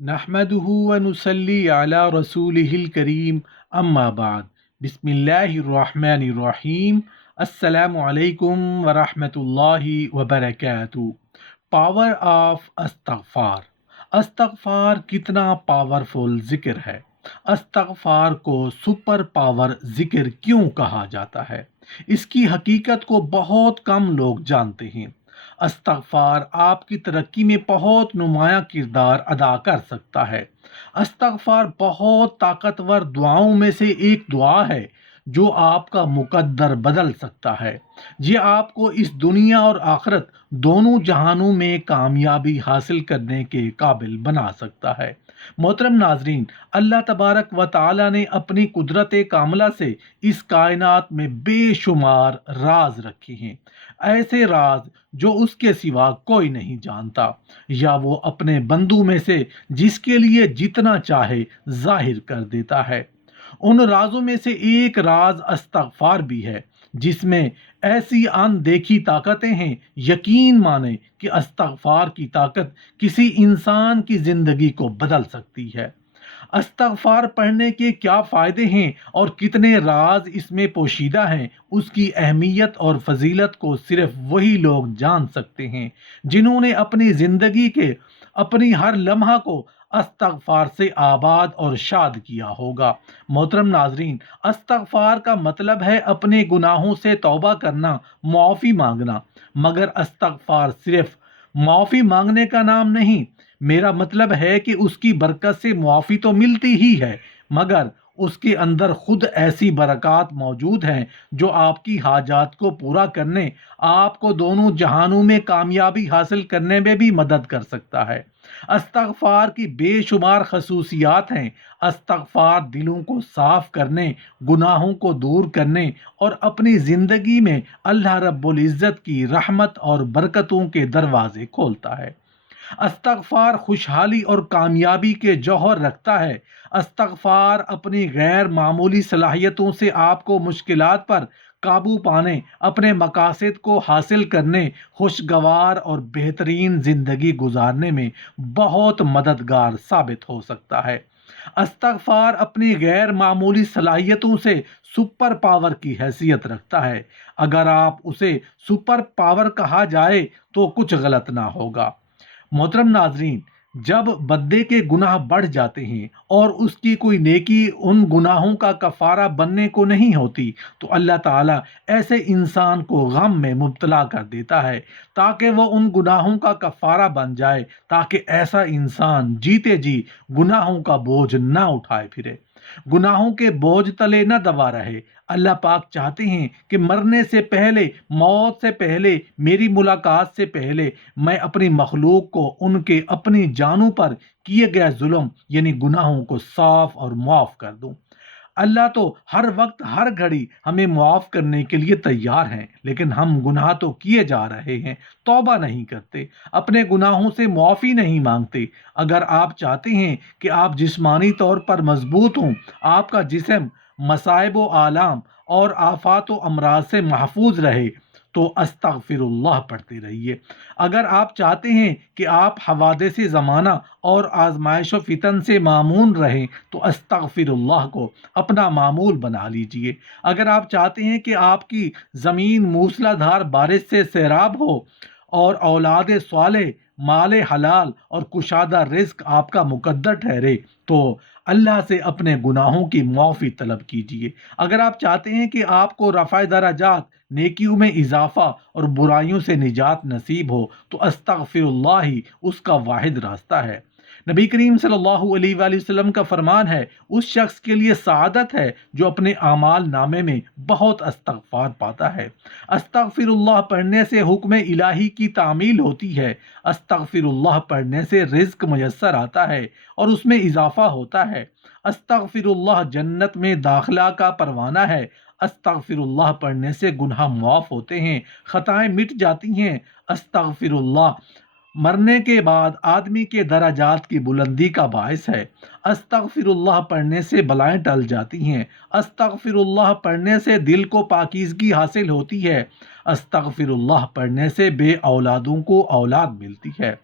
نحمده ونصلي على رسوله الكريم اما بعد بسم اللہ الرحمن الرحیم السلام علیکم ورحمۃ اللہ وبرکاتہ۔ پاور آف استغفار۔ استغفار کتنا پاورفل ذکر ہے۔ استغفار کو سپر پاور ذکر کیوں کہا جاتا ہے، اس کی حقیقت کو بہت کم لوگ جانتے ہیں۔ استغفار آپ کی ترقی میں بہت نمایاں کردار ادا کر سکتا ہے۔ استغفار بہت طاقتور دعاؤں میں سے ایک دعا ہے جو آپ کا مقدر بدل سکتا ہے۔ یہ آپ کو اس دنیا اور آخرت دونوں جہانوں میں کامیابی حاصل کرنے کے قابل بنا سکتا ہے۔ محترم ناظرین، اللہ تبارک و تعالی نے اپنی قدرت کاملہ سے اس کائنات میں بے شمار راز رکھے ہیں، ایسے راز جو اس کے سوا کوئی نہیں جانتا، یا وہ اپنے بندوں میں سے جس کے لیے جتنا چاہے ظاہر کر دیتا ہے۔ ان رازوں میں سے ایک راز استغفار بھی ہے، جس میں ایسی ان دیکھی طاقتیں ہیں۔ یقین مانیں کہ استغفار کی طاقت کسی انسان کی زندگی کو بدل سکتی ہے۔ استغفار پڑھنے کے کیا فائدے ہیں اور کتنے راز اس میں پوشیدہ ہیں، اس کی اہمیت اور فضیلت کو صرف وہی لوگ جان سکتے ہیں جنہوں نے اپنی زندگی کے اپنی ہر لمحہ کو استغفار سے آباد اور شاد کیا ہوگا۔ محترم ناظرین، استغفار کا مطلب ہے اپنے گناہوں سے توبہ کرنا، معافی مانگنا، مگر استغفار صرف معافی مانگنے کا نام نہیں۔ میرا مطلب ہے کہ اس کی برکت سے معافی تو ملتی ہی ہے، مگر اس کے اندر خود ایسی برکات موجود ہیں جو آپ کی حاجات کو پورا کرنے، آپ کو دونوں جہانوں میں کامیابی حاصل کرنے میں بھی مدد کر سکتا ہے۔ استغفار کی بے شمار خصوصیات ہیں۔ استغفار دلوں کو صاف کرنے، گناہوں کو دور کرنے اور اپنی زندگی میں اللہ رب العزت کی رحمت اور برکتوں کے دروازے کھولتا ہے۔ استغفار خوشحالی اور کامیابی کے جوہر رکھتا ہے۔ استغفار اپنی غیر معمولی صلاحیتوں سے آپ کو مشکلات پر قابو پانے، اپنے مقاصد کو حاصل کرنے، خوشگوار اور بہترین زندگی گزارنے میں بہت مددگار ثابت ہو سکتا ہے۔ استغفار اپنی غیر معمولی صلاحیتوں سے سپر پاور کی حیثیت رکھتا ہے۔ اگر آپ اسے سپر پاور کہا جائے تو کچھ غلط نہ ہوگا۔ محترم ناظرین، جب بندے کے گناہ بڑھ جاتے ہیں اور اس کی کوئی نیکی ان گناہوں کا کفارہ بننے کو نہیں ہوتی، تو اللہ تعالیٰ ایسے انسان کو غم میں مبتلا کر دیتا ہے تاکہ وہ ان گناہوں کا کفارہ بن جائے، تاکہ ایسا انسان جیتے جی گناہوں کا بوجھ نہ اٹھائے پھرے، گناہوں کے بوجھ تلے نہ دبا رہے۔ اللہ پاک چاہتے ہیں کہ مرنے سے پہلے، موت سے پہلے، میری ملاقات سے پہلے میں اپنی مخلوق کو ان کے اپنی جانوں پر کیے گئے ظلم یعنی گناہوں کو صاف اور معاف کر دوں۔ اللہ تو ہر وقت ہر گھڑی ہمیں معاف کرنے کے لیے تیار ہیں، لیکن ہم گناہ تو کیے جا رہے ہیں، توبہ نہیں کرتے، اپنے گناہوں سے معافی نہیں مانگتے۔ اگر آپ چاہتے ہیں کہ آپ جسمانی طور پر مضبوط ہوں، آپ کا جسم مصائب و آلام اور آفات و امراض سے محفوظ رہے، تو استغفر اللہ پڑھتے رہیے۔ اگر آپ چاہتے ہیں کہ آپ حوادث زمانہ اور آزمائش و فتن سے معمون رہیں، تو استغفر اللہ کو اپنا معمول بنا لیجئے۔ اگر آپ چاہتے ہیں کہ آپ کی زمین موسلا دھار بارش سے سیراب ہو اور اولاد صالح، مال حلال اور کشادہ رزق آپ کا مقدر ٹھہرے، تو اللہ سے اپنے گناہوں کی معافی طلب کیجیے۔ اگر آپ چاہتے ہیں کہ آپ کو رفع درجات، نیکیوں میں اضافہ اور برائیوں سے نجات نصیب ہو، تو استغفر اللہ ہی اس کا واحد راستہ ہے۔ نبی کریم صلی اللہ علیہ وآلہ وسلم کا فرمان ہے، اس شخص کے لیے سعادت ہے جو اپنے اعمال نامے میں بہت استغفار پاتا ہے۔ استغفر اللہ پڑھنے سے حکم الہی کی تعمیل ہوتی ہے۔ استغفر اللہ پڑھنے سے رزق میسر آتا ہے اور اس میں اضافہ ہوتا ہے۔ استغفر اللہ جنت میں داخلہ کا پروانہ ہے۔ استغفر اللہ پڑھنے سے گناہ معاف ہوتے ہیں، خطائیں مٹ جاتی ہیں۔ استغفر اللہ مرنے کے بعد آدمی کے درجات کی بلندی کا باعث ہے۔ استغفر اللہ پڑھنے سے بلائیں ٹل جاتی ہیں۔ استغفر اللہ پڑھنے سے دل کو پاکیزگی حاصل ہوتی ہے۔ استغفر اللہ پڑھنے سے بے اولادوں کو اولاد ملتی ہے۔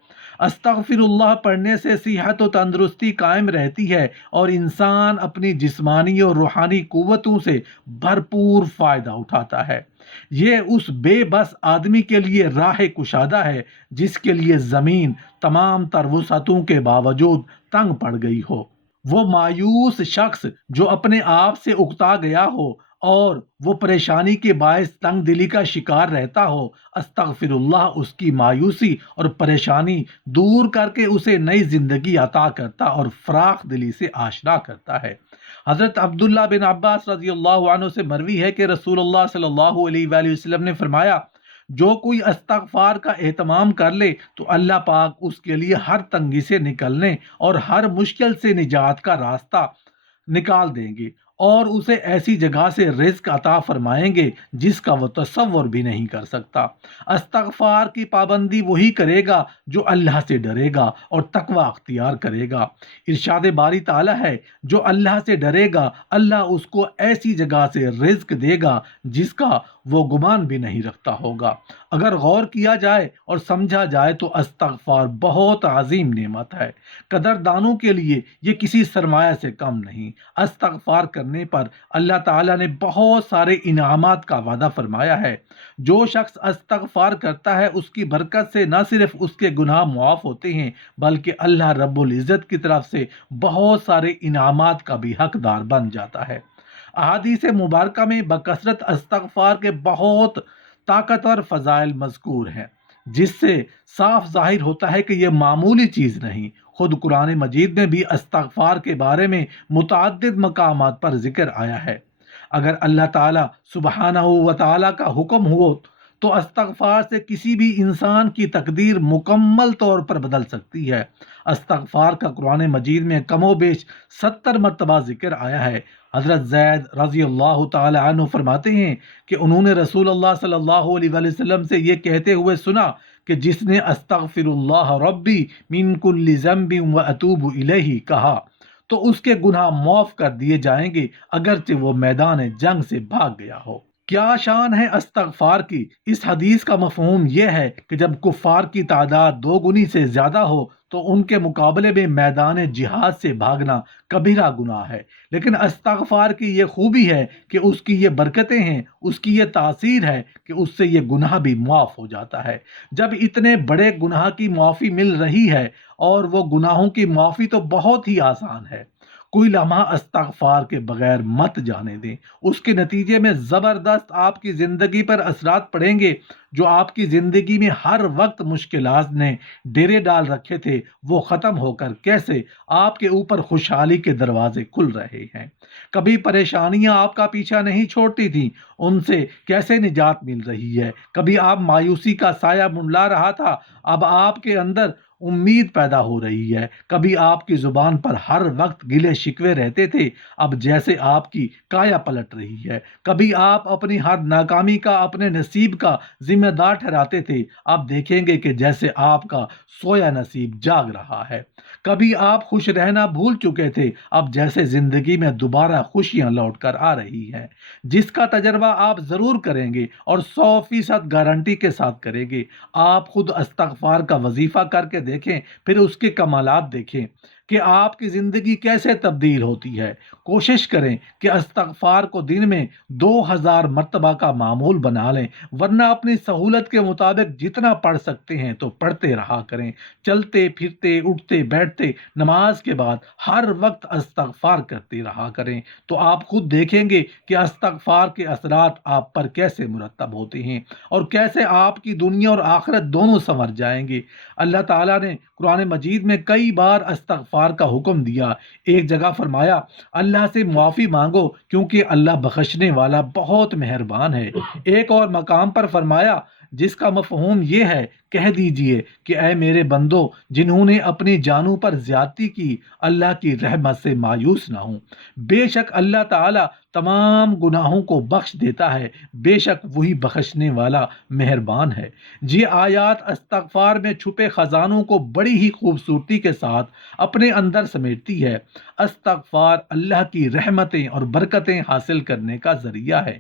استغفر اللہ پڑھنے سے صحت و تندرستی قائم رہتی ہے اور انسان اپنی جسمانی اور روحانی قوتوں سے بھرپور فائدہ اٹھاتا ہے۔ یہ اس بے بس آدمی کے لیے راہ کشادہ ہے جس کے لیے زمین تمام تر وسعتوں کے باوجود تنگ پڑ گئی ہو۔ وہ مایوس شخص جو اپنے آپ سے اکتا گیا ہو اور وہ پریشانی کے باعث تنگ دلی کا شکار رہتا ہو، استغفر اللہ اس کی مایوسی اور پریشانی دور کر کے اسے نئی زندگی عطا کرتا اور فراخ دلی سے آشنا کرتا ہے۔ حضرت عبداللہ بن عباس رضی اللہ عنہ سے مروی ہے کہ رسول اللہ صلی اللہ علیہ وآلہ وسلم نے فرمایا، جو کوئی استغفار کا اہتمام کر لے تو اللہ پاک اس کے لیے ہر تنگی سے نکلنے اور ہر مشکل سے نجات کا راستہ نکال دیں گے اور اسے ایسی جگہ سے رزق عطا فرمائیں گے جس کا وہ تصور بھی نہیں کر سکتا۔ استغفار کی پابندی وہی کرے گا جو اللہ سے ڈرے گا اور تقوی اختیار کرے گا۔ ارشاد باری تعالیٰ ہے، جو اللہ سے ڈرے گا اللہ اس کو ایسی جگہ سے رزق دے گا جس کا وہ گمان بھی نہیں رکھتا ہوگا۔ اگر غور کیا جائے اور سمجھا جائے تو استغفار بہت عظیم نعمت ہے۔ قدردانوں کے لیے یہ کسی سرمایہ سے کم نہیں۔ استغفار کرنے پر اللہ تعالیٰ نے بہت سارے انعامات کا وعدہ فرمایا ہے۔ جو شخص استغفار کرتا ہے اس کی برکت سے نہ صرف اس کے گناہ معاف ہوتے ہیں بلکہ اللہ رب العزت کی طرف سے بہت سارے انعامات کا بھی حقدار بن جاتا ہے۔ احادیث مبارکہ میں بکثرت استغفار کے بہت طاقتور فضائل مذکور ہیں، جس سے صاف ظاہر ہوتا ہے کہ یہ معمولی چیز نہیں۔ خود قرآن مجید میں بھی استغفار کے بارے میں متعدد مقامات پر ذکر آیا ہے۔ اگر اللہ تعالیٰ سبحانہ و تعالیٰ کا حکم ہو تو استغفار سے کسی بھی انسان کی تقدیر مکمل طور پر بدل سکتی ہے۔ استغفار کا قرآن مجید میں کم و بیش 70 مرتبہ ذکر آیا ہے۔ حضرت زید رضی اللہ تعالی عنہ فرماتے ہیں کہ انہوں نے رسول اللہ صلی اللہ علیہ وآلہ وسلم سے یہ کہتے ہوئے سنا کہ جس نے استغفر اللہ ربی من کل ذنب و اتوب الیہ کہا تو اس کے گناہ معاف کر دیے جائیں گے اگرچہ وہ میدان جنگ سے بھاگ گیا ہو۔ کیا شان ہے استغفار کی! اس حدیث کا مفہوم یہ ہے کہ جب کفار کی تعداد 2 گنی سے زیادہ ہو تو ان کے مقابلے میں میدان جہاد سے بھاگنا کبیرہ گناہ ہے، لیکن استغفار کی یہ خوبی ہے کہ اس کی یہ برکتیں ہیں، اس کی یہ تاثیر ہے کہ اس سے یہ گناہ بھی معاف ہو جاتا ہے۔ جب اتنے بڑے گناہ کی معافی مل رہی ہے اور وہ گناہوں کی معافی تو بہت ہی آسان ہے، کوئی لمحہ استغفار کے بغیر مت جانے دیں۔ اس کے نتیجے میں زبردست آپ کی زندگی پر اثرات پڑیں گے۔ جو آپ کی زندگی میں ہر وقت مشکلات نے ڈیرے ڈال رکھے تھے وہ ختم ہو کر کیسے آپ کے اوپر خوشحالی کے دروازے کھل رہے ہیں۔ کبھی پریشانیاں آپ کا پیچھا نہیں چھوڑتی تھیں، ان سے کیسے نجات مل رہی ہے۔ کبھی آپ مایوسی کا سایہ منڈلا رہا تھا، اب آپ کے اندر امید پیدا ہو رہی ہے۔ کبھی آپ کی زبان پر ہر وقت گلے شکوے رہتے تھے، اب جیسے آپ کی کایا پلٹ رہی ہے۔ کبھی آپ اپنی ہر ناکامی کا اپنے نصیب کا ذمہ دار ٹھہراتے تھے، اب دیکھیں گے کہ جیسے آپ کا سویا نصیب جاگ رہا ہے۔ کبھی آپ خوش رہنا بھول چکے تھے، اب جیسے زندگی میں دوبارہ خوشیاں لوٹ کر آ رہی ہیں، جس کا تجربہ آپ ضرور کریں گے اور 100% گارنٹی کے ساتھ کریں گے۔ آپ خود استغفار کا وظیفہ کر کے دیکھیں، پھر اس کے کمالات دیکھیں کہ آپ کی زندگی کیسے تبدیل ہوتی ہے۔ کوشش کریں کہ استغفار کو دن میں 2000 مرتبہ کا معمول بنا لیں، ورنہ اپنی سہولت کے مطابق جتنا پڑھ سکتے ہیں تو پڑھتے رہا کریں۔ چلتے پھرتے اٹھتے بیٹھتے نماز کے بعد ہر وقت استغفار کرتے رہا کریں، تو آپ خود دیکھیں گے کہ استغفار کے اثرات آپ پر کیسے مرتب ہوتے ہیں اور کیسے آپ کی دنیا اور آخرت دونوں سنور جائیں گے۔ اللہ تعالیٰ نے قرآن مجید میں کئی بار استغفار کا حکم دیا۔ ایک جگہ فرمایا اللہ سے معافی مانگو کیونکہ اللہ بخشنے والا بہت مہربان ہے۔ ایک اور مقام پر فرمایا جس کا مفہوم یہ ہے، کہہ دیجئے کہ اے میرے بندو جنہوں نے اپنی جانوں پر زیادتی کی، اللہ کی رحمت سے مایوس نہ ہوں، بے شک اللہ تعالیٰ تمام گناہوں کو بخش دیتا ہے، بے شک وہی بخشنے والا مہربان ہے۔ یہ آیات استغفار میں چھپے خزانوں کو بڑی ہی خوبصورتی کے ساتھ اپنے اندر سمیٹتی ہے۔ استغفار اللہ کی رحمتیں اور برکتیں حاصل کرنے کا ذریعہ ہے۔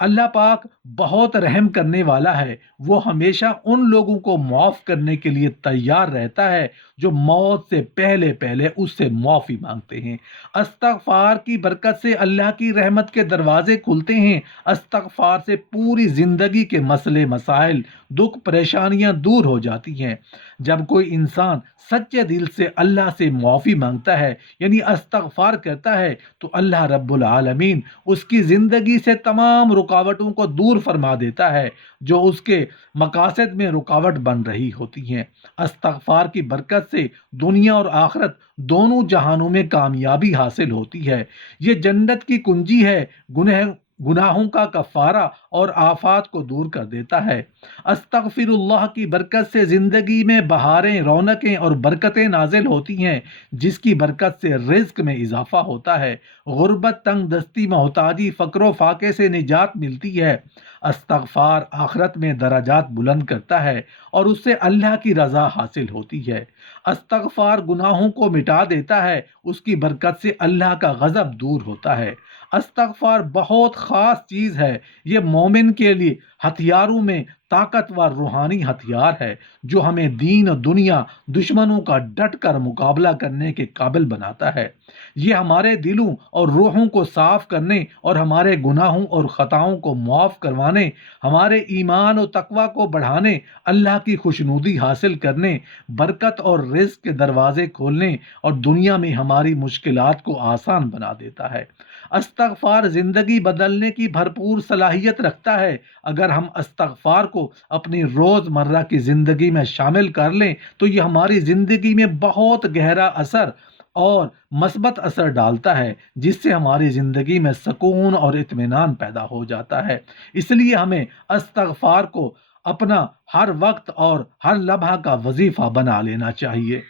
اللہ پاک بہت رحم کرنے والا ہے، وہ ہمیشہ ان لوگوں کو معاف کرنے کے لیے تیار رہتا ہے جو موت سے پہلے پہلے اس سے معافی مانگتے ہیں۔ استغفار کی برکت سے اللہ کی رحمت کے دروازے کھلتے ہیں۔ استغفار سے پوری زندگی کے مسئلے مسائل، دکھ پریشانیاں دور ہو جاتی ہیں۔ جب کوئی انسان سچے دل سے اللہ سے معافی مانگتا ہے، یعنی استغفار کرتا ہے، تو اللہ رب العالمین اس کی زندگی سے تمام رکاوٹوں کو دور فرما دیتا ہے جو اس کے مقاصد میں رکاوٹ بن رہی ہوتی ہیں۔ استغفار کی برکت سے دنیا اور آخرت دونوں جہانوں میں کامیابی حاصل ہوتی ہے۔ یہ جنت کی کنجی ہے، گناہوں کا کفارہ اور آفات کو دور کر دیتا ہے۔ استغفر اللہ کی برکت سے زندگی میں بہاریں، رونقیں اور برکتیں نازل ہوتی ہیں، جس کی برکت سے رزق میں اضافہ ہوتا ہے، غربت، تنگ دستی، محتاجی، فقر و فاقے سے نجات ملتی ہے۔ استغفار آخرت میں درجات بلند کرتا ہے اور اس سے اللہ کی رضا حاصل ہوتی ہے۔ استغفار گناہوں کو مٹا دیتا ہے، اس کی برکت سے اللہ کا غضب دور ہوتا ہے۔ استغفار بہت خاص چیز ہے، یہ مومن کے لیے ہتھیاروں میں طاقتور روحانی ہتھیار ہے جو ہمیں دین و دنیا دشمنوں کا ڈٹ کر مقابلہ کرنے کے قابل بناتا ہے۔ یہ ہمارے دلوں اور روحوں کو صاف کرنے اور ہمارے گناہوں اور خطاؤں کو معاف کروانے، ہمارے ایمان و تقوی کو بڑھانے، اللہ کی خوشنودی حاصل کرنے، برکت اور رزق کے دروازے کھولنے اور دنیا میں ہماری مشکلات کو آسان بنا دیتا ہے۔ استغفار زندگی بدلنے کی بھرپور صلاحیت رکھتا ہے۔ اگر ہم استغفار کو اپنی روز مرہ کی زندگی میں شامل کر لیں تو یہ ہماری زندگی میں بہت گہرا اثر اور مثبت اثر ڈالتا ہے، جس سے ہماری زندگی میں سکون اور اطمینان پیدا ہو جاتا ہے۔ اس لیے ہمیں استغفار کو اپنا ہر وقت اور ہر لمحہ کا وظیفہ بنا لینا چاہیے۔